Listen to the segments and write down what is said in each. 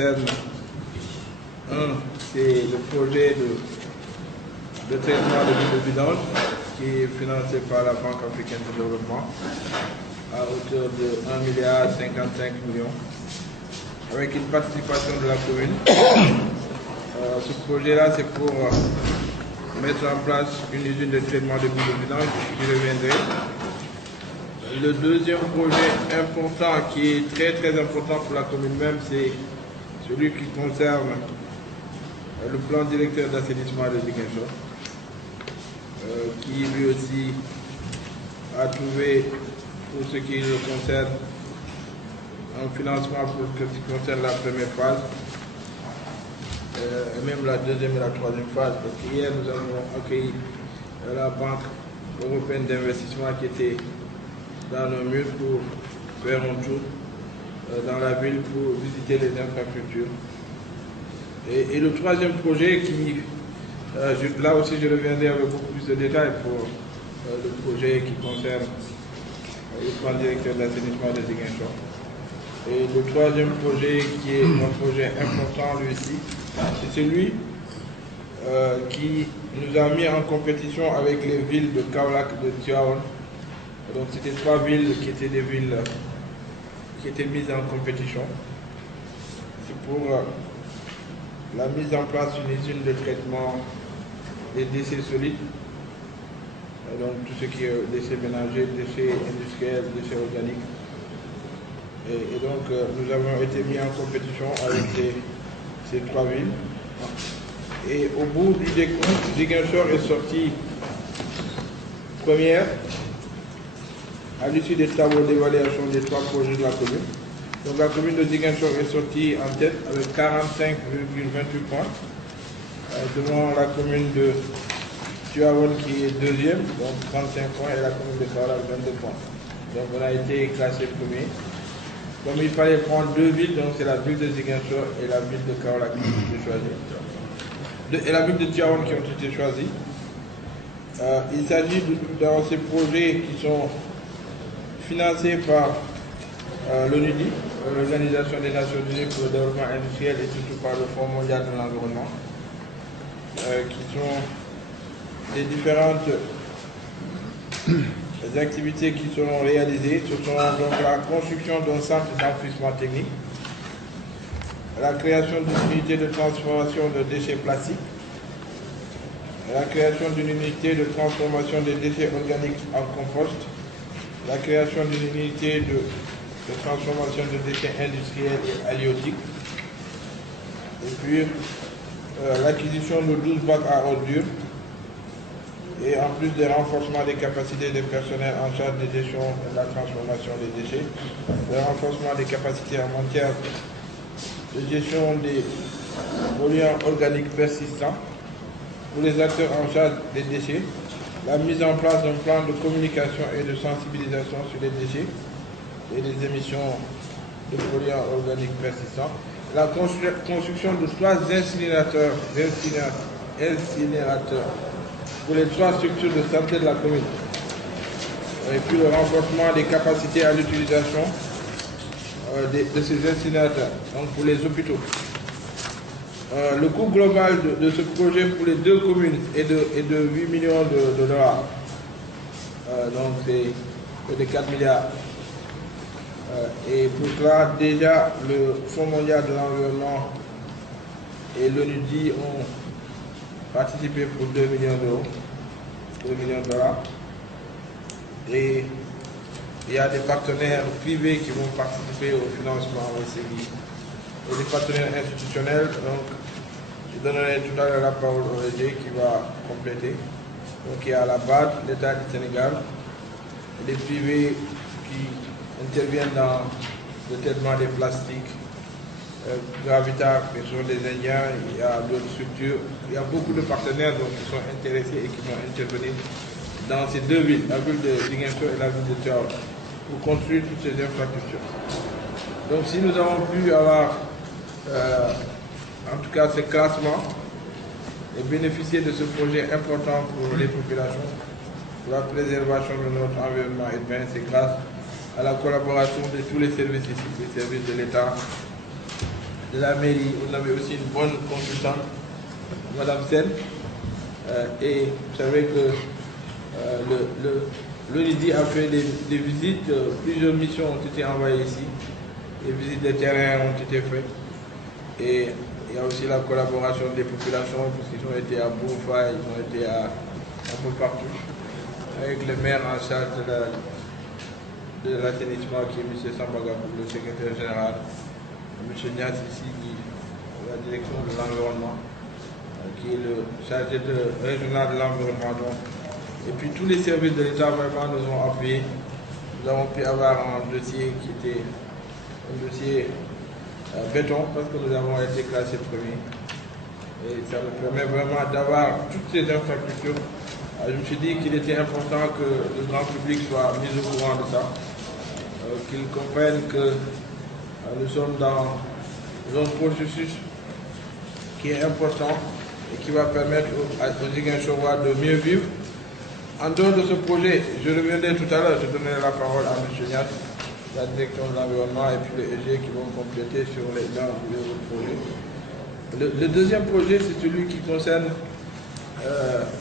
concerne, un, c'est le projet de traitement de l'eau de vidange qui est financé par la Banque africaine de développement à hauteur de 1,55 milliard avec une participation de la commune. Ce projet-là, c'est pour mettre en place une usine de traitement de l'eau de vidange, j'y reviendrai. Le deuxième projet important, qui est très très important pour la commune même, c'est celui qui concerne le plan directeur d'assainissement de Ziguinchor, qui lui aussi a trouvé, pour ce qui le concerne, un financement pour ce qui concerne la première phase, et même la deuxième et la troisième phase, parce qu'hier nous avons accueilli la Banque européenne d'investissement qui était dans nos murs pour faire un tour dans la ville pour visiter les infrastructures. Et le troisième projet qui, là aussi je reviendrai avec beaucoup plus de détails pour le projet qui concerne le plan directeur d'assainissement de Ziguinchor. Et le troisième projet qui est un projet important lui aussi, c'est celui qui nous a mis en compétition avec les villes de Kaolack, de Tivaouane. Donc c'était trois villes qui étaient des villes qui étaient mises en compétition. C'est pour la mise en place d'une usine de traitement des déchets solides, donc tout ce qui est déchets ménagers, déchets industriels, déchets organiques. Et donc nous avons été mis en compétition avec ces trois villes. Et au bout du décompte, Ziguinchor est sorti première à l'issue des travaux d'évaluation des trois projets de la commune. Donc la commune de Ziguinchor est sortie en tête avec 45,28 points, devant la commune de Tivaouane qui est deuxième, donc 35 points, et la commune de Kaolack 22 points. Donc on a été classé premier. Comme il fallait prendre deux villes, donc c'est la ville de Ziguinchor et la ville de Kaolack qui ont été choisies. Et la ville de Tivaouane qui ont été choisies. Il s'agit dans ces projets qui sont financés par l'ONUDI, l'Organisation des Nations Unies pour le développement industriel, et surtout par le Fonds mondial de l'environnement, qui sont des différentes activités qui seront réalisées. Ce sont donc la construction d'un centre d'enfouissement technique, la création d'une unité de transformation de déchets plastiques, la création d'une unité de transformation des déchets organiques en compost, la création d'une unité de transformation de déchets industriels et halieutiques, et puis l'acquisition de 12 bacs à ordures, et en plus des renforcements des capacités des personnels en charge des gestions et de la transformation des déchets, le renforcement des capacités en matière de gestion des polluants organiques persistants pour les acteurs en charge des déchets, la mise en place d'un plan de communication et de sensibilisation sur les déchets et les émissions de polluants organiques persistants, la construction de 3 incinérateurs pour les 3 structures de santé de la commune, et puis le renforcement des capacités à l'utilisation de ces incinérateurs, donc pour les hôpitaux. Le coût global de ce projet pour les deux communes est de 8 millions de dollars. Donc c'est de 4 milliards. Et pour cela, déjà, le Fonds mondial de l'environnement et l'ONUDI ont participé pour 2 millions d'euros, 2 millions de dollars. Et il y a des partenaires privés qui vont participer au financement aussi, et des partenaires institutionnels. Donc, je donnerai tout à l'heure la parole au RG qui va compléter. Donc, il y a la BAD, l'État du Sénégal, et les privés qui interviennent dans le traitement des plastiques, Gravita, qui sont des Indiens, il y a d'autres structures. Il y a beaucoup de partenaires donc, qui sont intéressés et qui vont intervenir dans ces deux villes, la ville de Ziguinchor et la ville de Tivaouane, pour construire toutes ces infrastructures. Donc si nous avons pu avoir, en tout cas, ce classement et bénéficier de ce projet important pour les populations, pour la préservation de notre environnement urbain, c'est grâce à la collaboration de tous les services ici, les services de l'État, de la mairie, on avait aussi une bonne consultante, Madame Sen. Et vous savez que l'ONIDI a fait des visites, plusieurs missions ont été envoyées ici, les visites de terrain ont été faites. Et il y a aussi la collaboration des populations, parce qu'ils ont été à Bourfa, ils ont été un peu partout, avec le maire en charge de l'assainissement qui est M. Sambagabou, le secrétaire général, M. Nias ici, qui est la direction de l'environnement, qui est le chargé régional de l'environnement. Et puis tous les services de l'État vraiment nous ont appuyés. Nous avons pu avoir un dossier qui était un dossier béton, parce que nous avons été classés premiers. Et ça nous permet vraiment d'avoir toutes ces infrastructures. Je me suis dit qu'il était important que le grand public soit mis au courant de ça, qu'ils comprennent que nous sommes dans un processus qui est important et qui va permettre aux Ziguinchorois de mieux vivre. En dehors de ce projet, je reviendrai tout à l'heure, je donnerai la parole à M. Nias, la direction de l'environnement et puis le EG qui vont compléter sur les autres projets. Le deuxième projet, c'est celui qui concerne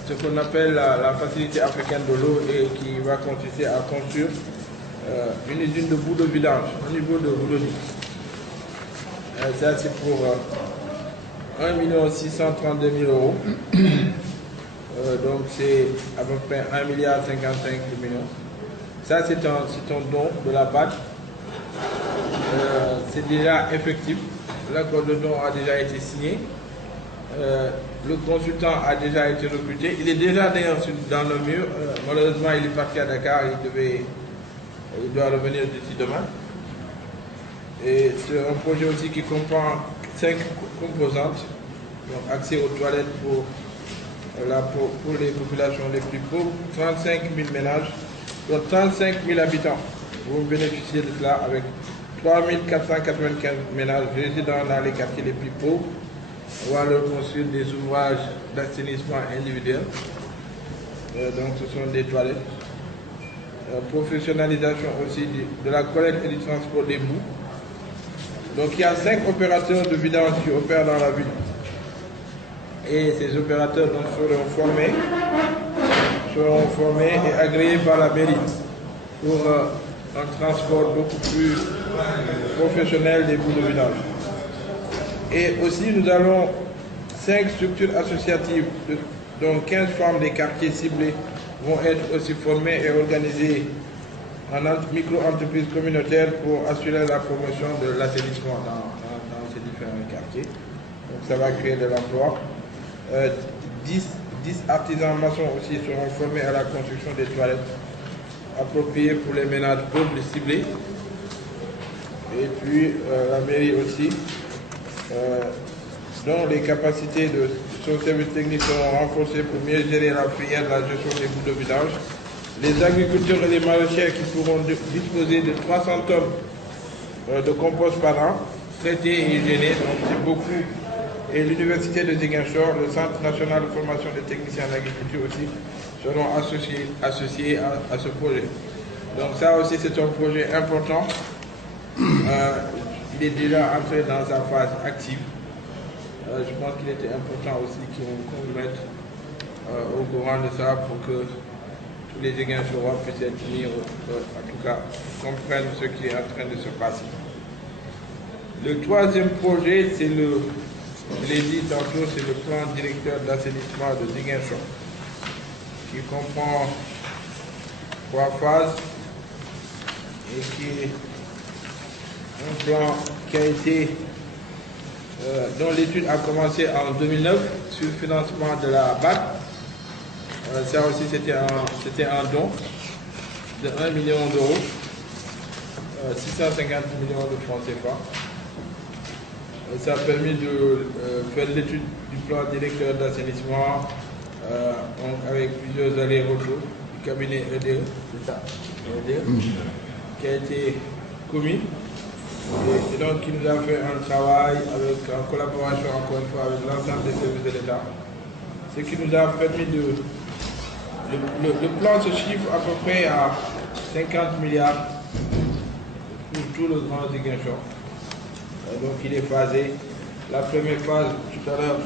ce qu'on appelle la facilité africaine de l'eau et qui va consister à construire une usine de boue de vidange au niveau de Bouloni. Ça, c'est pour 1 632 000 euros. Donc, c'est à peu près 1,55 milliard. Ça, c'est un don de la BAD. C'est déjà effectif. L'accord de don a déjà été signé. Le consultant a déjà été recruté. Il est déjà d'ailleurs dans le mur. Malheureusement, il est parti à Dakar. Il doit revenir d'ici demain. Et c'est un projet aussi qui comprend 5 composantes. Donc, accès aux toilettes pour les populations les plus pauvres, 35 000 ménages, donc 35 000 habitants vont bénéficier de cela avec 3 495 ménages résidant dans les quartiers les plus pauvres. On va leur construire des ouvrages d'assainissement individuel. Donc ce sont des toilettes. Professionnalisation aussi de la collecte et du transport des boues. Donc il y a 5 opérateurs de vidange qui opèrent dans la ville. Et ces opérateurs donc, seront formés et agréés par la mairie pour un transport beaucoup plus professionnel des boues de vidange. Et aussi, nous avons 5 structures associatives, dont 15 femmes des quartiers ciblés vont être aussi formées et organisées en micro-entreprises communautaires pour assurer la promotion de l'assainissement dans ces différents quartiers. Donc ça va créer de l'emploi. 10 artisans maçons aussi seront formés à la construction des toilettes appropriées pour les ménages pauvres ciblés. Et puis la mairie aussi, dont les capacités de son service technique seront renforcées pour mieux gérer la filière de la gestion des boues de vidange. Les agriculteurs et les maraîchers qui pourront disposer de 300 tonnes de compost par an, traités et hygiénés, donc c'est beaucoup. Et l'Université de Ziguinchor, le Centre national de formation des techniciens en agriculture aussi, seront associés à ce projet. Donc ça aussi c'est un projet important. Il est déjà entré dans sa phase active. Je pense qu'il était important aussi qu'on nous mette au courant de ça pour que tous les Ziguinchorois puissent être mis, en tout cas, comprennent ce qui est en train de se passer. Le troisième projet, c'est je l'ai dit tantôt, c'est le plan directeur d'assainissement de Ziguinchor, qui comprend 3 phases et qui est un plan qui a été, dont l'étude a commencé en 2009 sur le financement de la BAC. Ça aussi c'était un don de 1 million d'euros, 650 millions de francs CFA. Ça a permis de faire l'étude du plan directeur d'assainissement avec plusieurs allers-retours du cabinet EDE, c'est ça, EDE, qui a été commis. Et donc qui nous a fait un travail en collaboration encore une fois avec l'ensemble des services de l'État. Ce qui nous a permis de... Le plan se chiffre à peu près à 50 milliards pour tout le grand Ziguinchor. Donc il est phasé la première phase. Tout à l'heure,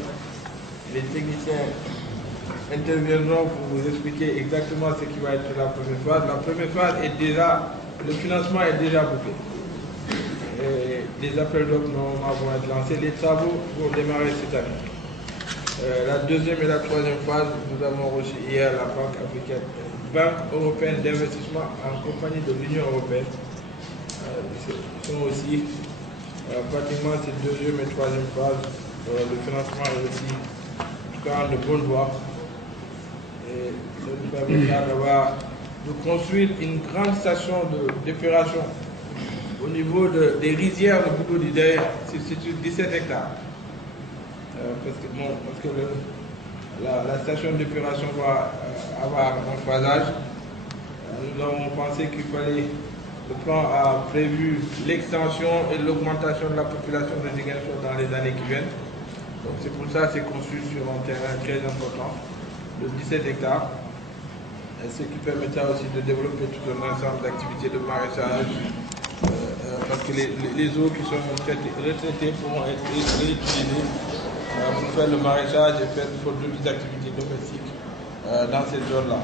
les techniciens interviendront pour vous expliquer exactement ce qui va être la première phase. La première phase est déjà, le financement est déjà bouclé. Les appels d'offres normalement vont être lancés. Les travaux vont démarrer cette année. La deuxième et la troisième phase, nous avons reçu hier la Banque africaine, Banque européenne d'investissement en compagnie de l'Union européenne. Ils sont aussi pratiquement cette deuxième et troisième phase. Le financement est aussi en tout cas de bonne voie. Et ça nous permettra de construire une grande station d'épuration au niveau des rizières de Bougoudi. C'est sur 17 hectares. Parce que la station d'épuration va avoir un phasage. Nous avons pensé qu'il fallait, le plan a prévu l'extension et l'augmentation de la population de Ziguinchor dans les années qui viennent. Donc c'est pour ça que c'est conçu sur un terrain très important de 17 hectares. Ce qui permettra aussi de développer tout un ensemble d'activités de maraîchage, parce que les eaux qui sont retraitées pourront être réutilisées pour faire le maraîchage et faire d'autres activités domestiques dans cette zone-là.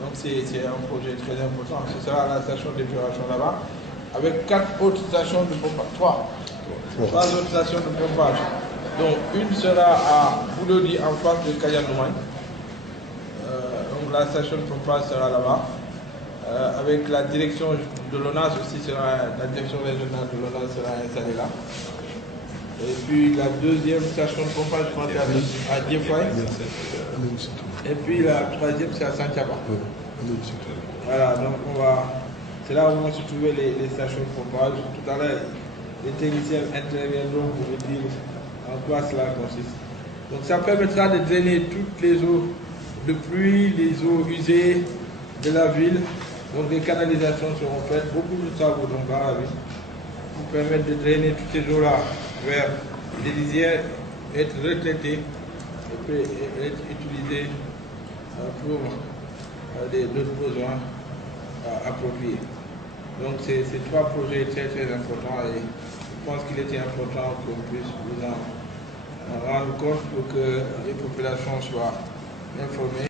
Donc c'est un projet très important. Ce sera la station d'épuration là-bas, avec 4 autres stations de pompage, 3 autres stations de pompage. Donc une sera à Bouloudi en face de Kayanouman. Donc la station de pompage sera là-bas. Avec la direction de l'ONAS aussi, la direction régionale de l'ONAS sera installée là. Et puis la deuxième station de pompage, je pense, à Diefaï. Et puis la troisième, c'est à Santiaba. Voilà, donc c'est là où vont se trouver les stations de pompage. Tout à l'heure, les techniciens interviendront pour vous dire en quoi cela consiste. Donc ça permettra de drainer toutes les eaux de pluie, les eaux usées de la ville. Donc les canalisations seront faites, beaucoup de travaux donc, dans la ville, pour permettre de drainer toutes ces eaux-là vers les rizières, être retraitées et puis être utilisées pour d'autres besoins appropriés. Donc ces 3 projets très très importants et je pense qu'il était important qu'on puisse vous en rendre compte pour que les populations soient informées.